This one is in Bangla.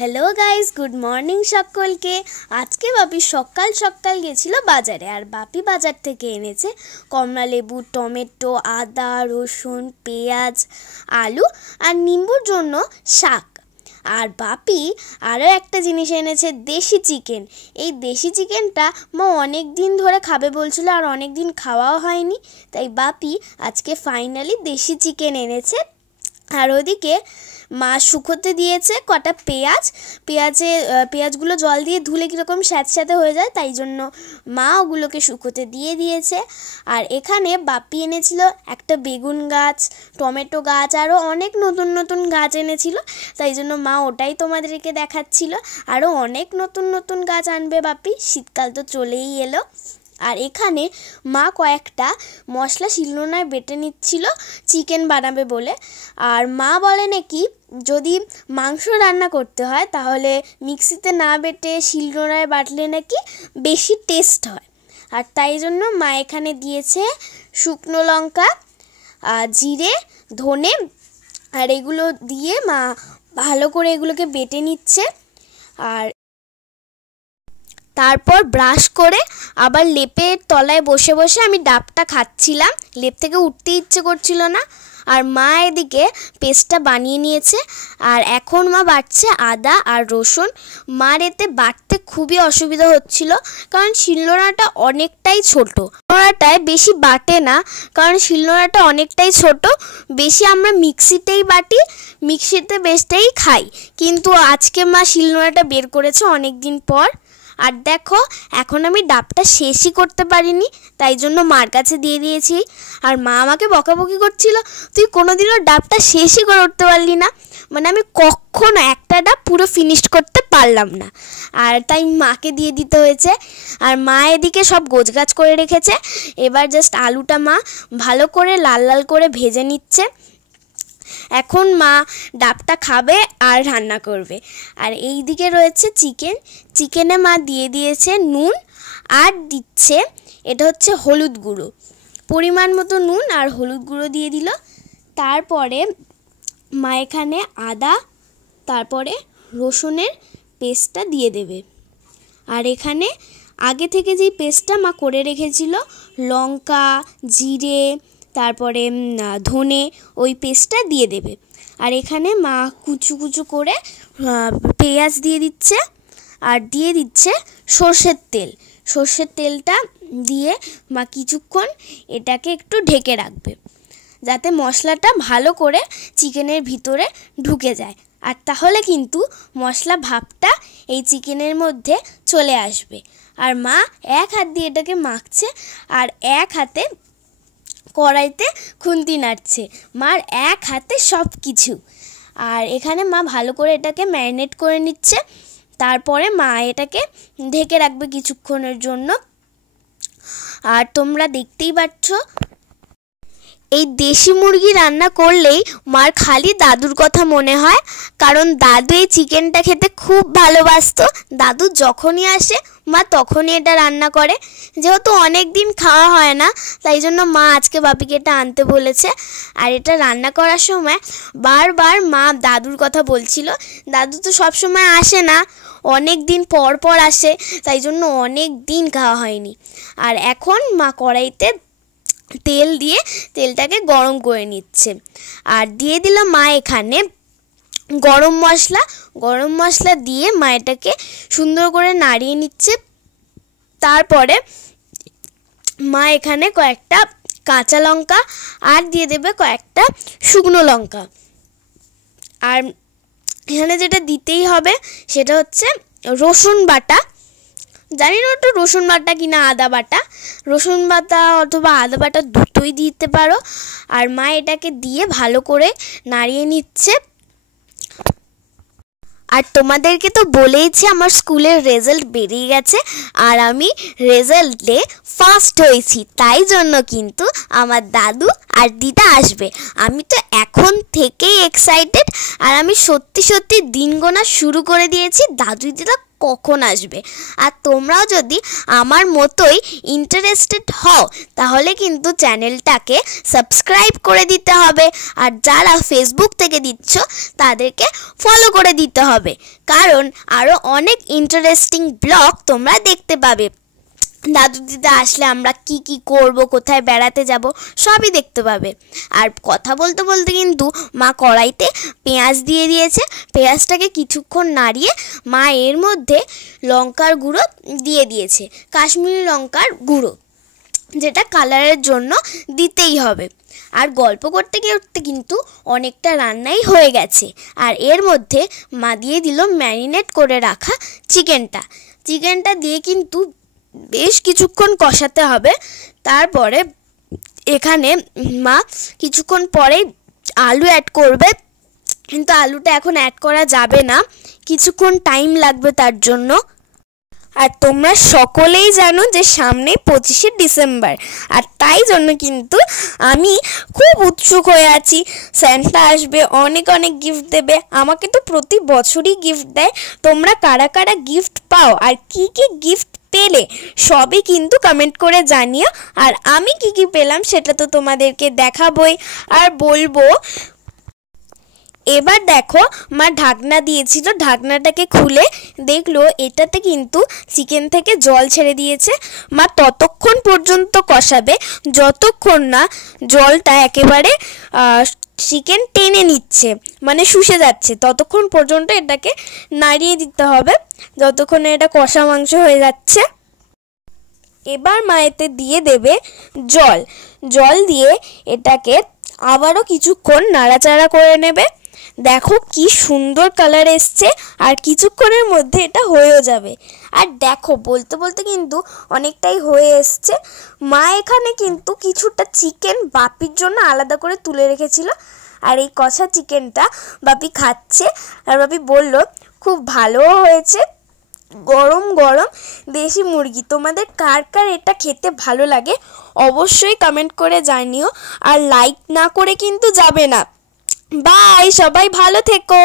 হ্যালো গাইস, গুড মর্নিং সকলকে। আজকে বাপি সকাল সকাল গেছিল বাজারে, আর বাপি বাজার থেকে এনেছে কমলা লেবু, টমেটো, আদা, রসুন, পেঁয়াজ, আলু আর নিম্বুর জন্য শাক। আর বাপি আরও একটা জিনিস এনেছে, দেশি চিকেন। এই দেশি চিকেনটা মা অনেক দিন ধরে খাবে বলছিল, আর অনেক দিন খাওয়াও হয়নি, তাই বাপি আজকে ফাইনালি দেশি চিকেন এনেছে। আর ওদিকে মা শুকোতে দিয়েছে কটা পেঁয়াজগুলো জল দিয়ে ধুলে কীরকম স্যাঁতস্যাঁতে হয়ে যায়, তাই জন্য মা ওগুলোকে শুকোতে দিয়ে দিয়েছে। আর এখানে বাপি এনেছিল একটা বেগুন গাছ, টমেটো গাছ, আরও অনেক নতুন নতুন গাছ এনেছিল, তাই জন্য মা ওটাই তোমাদেরকে দেখাচ্ছিল। আরও অনেক নতুন নতুন গাছ আনবে বাপি, শীতকাল তো চলেই এলো। আর এখানে মা কয়েকটা মশলা শিলনোড়ায় বেটে নিচ্ছিল চিকেন বানাবে বলে। আর মা বলে নাকি যদি মাংস রান্না করতে হয় তাহলে মিক্সিতে না বেটে শিলনোড়ায় বাটলে নাকি বেশি টেস্ট হয়। আর তাই জন্য মা এখানে দিয়েছে শুকনো লঙ্কা, জিরে, ধনে, আর এগুলো দিয়ে মা ভালো করে এগুলোকে বেটে নিচ্ছে। আর তারপর ব্রাশ করে আবার লেপের তলায় বসে বসে আমি ডাবটা খাচ্ছিলাম, লেপ থেকে উঠতে ইচ্ছে করছিল না। আর মা এদিকে পেস্টটা বানিয়ে নিয়েছে, আর এখন মা বাটছে আদা আর রসুন। মার এতে বাটতে খুবই অসুবিধা হচ্ছিল, কারণ শিলনোড়াটা অনেকটাই ছোট। শিলনোড়াটায় বেশি বাটে না, কারণ শিলনোড়াটা অনেকটাই ছোট। বেশি আমরা মিক্সিতেই বাটি, মিক্সিতে বেশটাই খাই, কিন্তু আজকে মা শিলনোড়াটা বের করেছে অনেক দিন পর। আর দেখো, এখন আমি ডাবটা শেষই করতে পারিনি, তাই জন্য মার কাছে দিয়ে দিয়েছি। আর মা আমাকে বকাবকি করছিল, তুই কোনোদিনও ডাবটা শেষই করে উঠতে পারলি না। মানে আমি কখনো একটা ডাব পুরো ফিনিশ করতে পারলাম না, আর তাই মাকে দিয়ে দিতে হয়েছে। আর মা এদিকে সব গোছগাছ করে রেখেছে, এবার জাস্ট আলুটা মা ভালো করে লাল লাল করে ভেজে নিচ্ছে। এখন মা ডাবটা খাবে আর রান্না করবে। আর এই দিকে রয়েছে চিকেনে মা দিয়ে দিয়েছে নুন, আর দিচ্ছে এটা হচ্ছে হলুদ গুঁড়ো, পরিমাণ মতো নুন আর হলুদ গুঁড়ো দিয়ে দিল। তারপরে মা এখানে আদা, তারপরে রসুনের পেস্টটা দিয়ে দেবে। আর এখানে আগে থেকে যেই পেস্টটা মা করে রেখেছিল, লঙ্কা, জিরে, তারপরে ধনে, ওই পেস্টটা দিয়ে দেবে। আর এখানে মা কুচু কুচু করে পেঁয়াজ দিয়ে দিচ্ছে, আর দিয়ে দিচ্ছে সর্ষের তেলটা দিয়ে মা কিছুক্ষণ এটাকে একটু ঢেকে রাখবে, যাতে মশলাটা ভালো করে চিকেনের ভিতরে ঢুকে যায়। আর তাহলে কিন্তু মশলা ভাবটা এই চিকেনের মধ্যে চলে আসবে। আর মা এক হাত দিয়ে এটাকে মাখছে, আর এক হাতে কড়াইতে খুন্তি নাড়ছে, মার এক হাতে সব কিছু। আর এখানে মা ভালো করে এটাকে ম্যারিনেট করে নিচ্ছে, তারপরে মা এটাকে ঢেকে রাখবে কিছুক্ষণের জন্য। আর তোমরা দেখতেই পাচ্ছ, এই দেশি মুরগি রান্না করলেই মার খালি দাদুর কথা মনে হয়, কারণ দাদু এই চিকেনটা খেতে খুব ভালোবাসতো। দাদু যখনই আসে মা তখনই এটা রান্না করে। যেহেতু অনেক দিন খাওয়া হয় না, তাই জন্য মা আজকে বাপিকে এটা আনতে বলেছে। আর এটা রান্না করার সময় বারবার মা দাদুর কথা বলছিল। দাদু তো সব সময় আসে না, অনেক দিন পর পর আসে, তাই জন্য অনেক দিন খাওয়া হয়নি। আর এখন মা কড়াইতে তেল দিয়ে তেলটাকে গরম করে নিচ্ছে, আর দিয়ে দিল মা এখানে গরম মশলা দিয়ে মা এটাকে সুন্দর করে নাড়িয়ে নিচ্ছে। তারপরে মা এখানে কয়েকটা কাঁচা লঙ্কা আর দিয়ে দেবে কয়েকটা শুকনো লঙ্কা। আর এখানে যেটা দিতেই হবে সেটা হচ্ছে রসুন বাটা। জানি না ওটা রসুন বাটা কি না আদা বাটা, রসুন বাটা অথবা আদা বাটা দুটোই দিতে পারো। আর মা এটাকে দিয়ে ভালো করে নাড়িয়ে নিচ্ছে। আর তোমাদেরকে তো বলেইছি আমার স্কুলের রেজাল্ট বেরিয়ে গেছে, আর আমি রেজাল্টে ফার্স্ট হয়েছি, তাই জন্য কিন্তু আমার দাদু আর দিদা আসবে। আমি তো এখন থেকেই এক্সাইটেড, আর আমি সত্যি সত্যি দিন গোনা শুরু করে দিয়েছি। দাদু দিদা কখন আসবে। আর তোমরাও যদি আমার মতোই ইন্টারেস্টেড হও তাহলে কিন্তু চ্যানেলটাকে সাবস্ক্রাইব করে দিতে হবে, আর যারা ফেসবুক থেকে দিচ্ছ তাদেরকে ফলো করে দিতে হবে, কারণ আরও অনেক ইন্টারেস্টিং ব্লগ তোমরা দেখতে পাবে। দাদু দিদা আসলে আমরা কি কি করব, কোথায় বেড়াতে যাব, সবই দেখতে পাবে। আর কথা বলতে বলতে কিন্তু মা কড়াইতে পেঁয়াজ দিয়ে দিয়েছে। পেঁয়াজটাকে কিছুক্ষণ নাড়িয়ে মা এর মধ্যে লঙ্কার গুঁড়ো দিয়ে দিয়েছে, কাশ্মীরি লঙ্কার গুঁড়ো, যেটা কালারের জন্য দিতেই হবে। আর গল্প করতে করতে কিন্তু অনেকটা রান্নাই হয়ে গেছে। আর এর মধ্যে মা দিয়ে দিল ম্যারিনেট করে রাখা চিকেনটা দিয়ে কিন্তু বেশ কিছুক্ষণ কষাতে হবে। তারপরে এখানে মা কিছুক্ষণ পরে আলু অ্যাড করবে, কিন্তু আলুটা এখন অ্যাড করা যাবে না, কিছুক্ষণ টাইম লাগবে তার জন্য। আর তোমরা সকলেই জানো যে সামনে 25শে ডিসেম্বর, আর তাই জন্য কিন্তু আমি খুব উৎসুক হয়ে আছি। স্যান্টা আসবে, অনেক অনেক গিফট দেবে, আমাকে তো প্রতি বছরই গিফট দেয়। তোমরা কারা কারা গিফট পাও আর কি কি গিফট পেলে সবই কিন্তু কমেন্ট করে জানিও। আর আমি কি কি পেলাম সেটা তো তোমাদেরকে দেখাবই আর বলবো। এবার দেখো মা ঢাকনা দিয়েছিল, ঢাকনাটাকে খুলে দেখলো এটাতে কিন্তু চিকেন থেকে জল ছেড়ে দিয়েছে। মা ততক্ষণ পর্যন্ত কষাবে যতক্ষণ না জলটা একেবারে চিকেন টেনে নিচ্ছে, মানে শুষে যাচ্ছে, ততক্ষণ পর্যন্ত এটাকে নাড়িয়ে দিতে হবে যতক্ষণে এটা কষা মাংস হয়ে যাচ্ছে। এবার মা এতে দিয়ে দেবে জল দিয়ে এটাকে আবারও কিছুক্ষণ নাড়াচাড়া করে নেবে। দেখো কি সুন্দর কালার এসছে, আর কিছুক্ষণের মধ্যে এটা হয়েও যাবে। আর দেখো বলতে বলতে কিন্তু অনেকটাই হয়ে এসছে। মা এখানে কিন্তু কিছুটা চিকেন বাপির জন্য আলাদা করে তুলে রেখেছিল, আর এই কষা চিকেনটা বাপি খাচ্ছে। আর বাপি বলল খুব ভালোও হয়েছে, গরম গরম দেশি মুরগি। তোমাদের কার কার এটা খেতে ভালো লাগে অবশ্যই কমেন্ট করে জানিও, আর লাইক না করে কিন্তু যাবে না। বাই, সবাই ভালো থেকো।